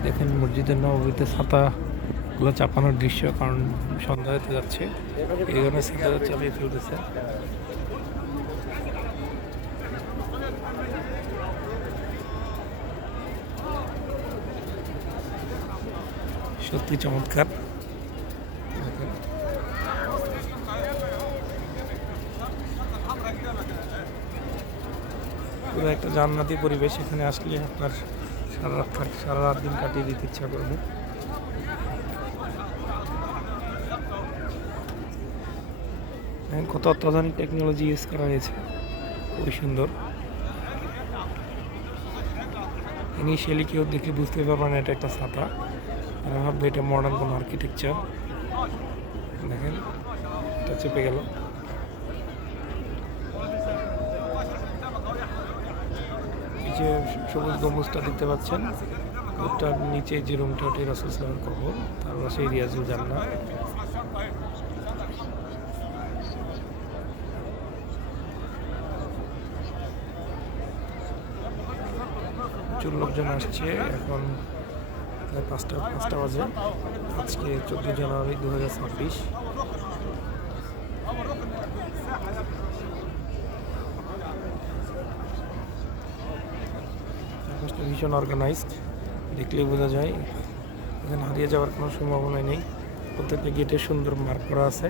এই দেখেন মসজিদের নববীতে ছাতাগুলো চাপানোর দৃশ্য, কারণ সন্ধ্যা হতে যাচ্ছে এই কারণে ছাতা চালিয়ে ফেলতেছে। সত্যি চমৎকার। পুরো একটা জান্নাতি পরিবেশ, এখানে আসলে আপনার সারা রাত দিন কাটিয়ে দিতে ইচ্ছা করবে। কত অত্যাধুনিক টেকনোলজি ইউজ করা হয়েছে, খুবই সুন্দর। ইনিশিয়ালি কেউ দেখে বুঝতে পারবে না এটা একটা ছাতা, তারা ভাববে এটা মডার্ন কোনো আর্কিটেকচার। দেখেন এটা চেপে গেল। এই যে সবুজ গম্বুজটা দেখতে পাচ্ছেন, ওটার নিচে যে রুমটা, ওটি রাসূল সাল্লাল্লাহু আলাইহি ওয়াসাল্লামের কবর, তার পাশে রিয়াজুল জান্নাহ। প্রচুর লোকজন আসছে, এখন প্রায় পাঁচটা বাজে। আজকে 14 জানুয়ারি 2026। চারপাশটা ভীষণ অর্গানাইজড, দেখলেই বোঝা যায় এখানে হারিয়ে যাওয়ার কোনো সম্ভাবনা নেই। প্রত্যেকটা গেটে সুন্দর মার্ক করা আছে।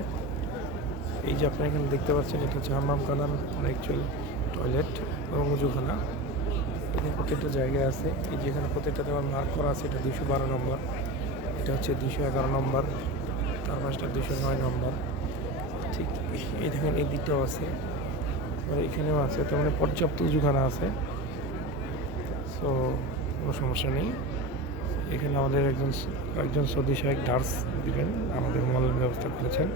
এই যে আপনি এখানে দেখতে পাচ্ছেন, এটা হচ্ছে হাম্মাম খানা, অ্যাকচুয়াল টয়লেট এবং উজুখানা। এখানে প্রত্যেকটা জায়গায় আছে। এই যেখানে প্রত্যেকটাতে আমার মার্ক করা আছে, এটা 212 নম্বর, এটা হচ্ছে 211 নম্বর, তার পাশটা 209 নম্বর। ঠিক এই দেখেন এই দিকটাও আছে, এখানেও আছে, তার মানে পর্যাপ্ত উজুখানা আছে। সো কোনো সমস্যা নেই। এখানে আমাদের একজন সৌদি শাহেক ডার্স দিবেন, আমাদের মলের ব্যবস্থা করেছেন।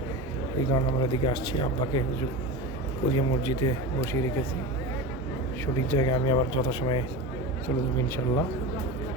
এই কারণে আমরা এদিকে আসছি। আব্বাকে হুজুর করিয়া মসজিদে বসিয়ে রেখেছি। সঠিক জায়গায় আমি আবার যথাসময়ে চলে যাবো ইনশাল্লাহ।